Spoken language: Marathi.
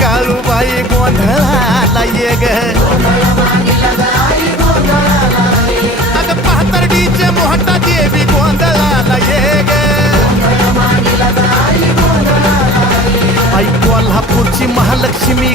काळूबाई गोंधळाला ये ग अगं पाथर्डीचे मोहटा देवी गोंधळाला ये ग आई कोल्हापूरची महालक्ष्मी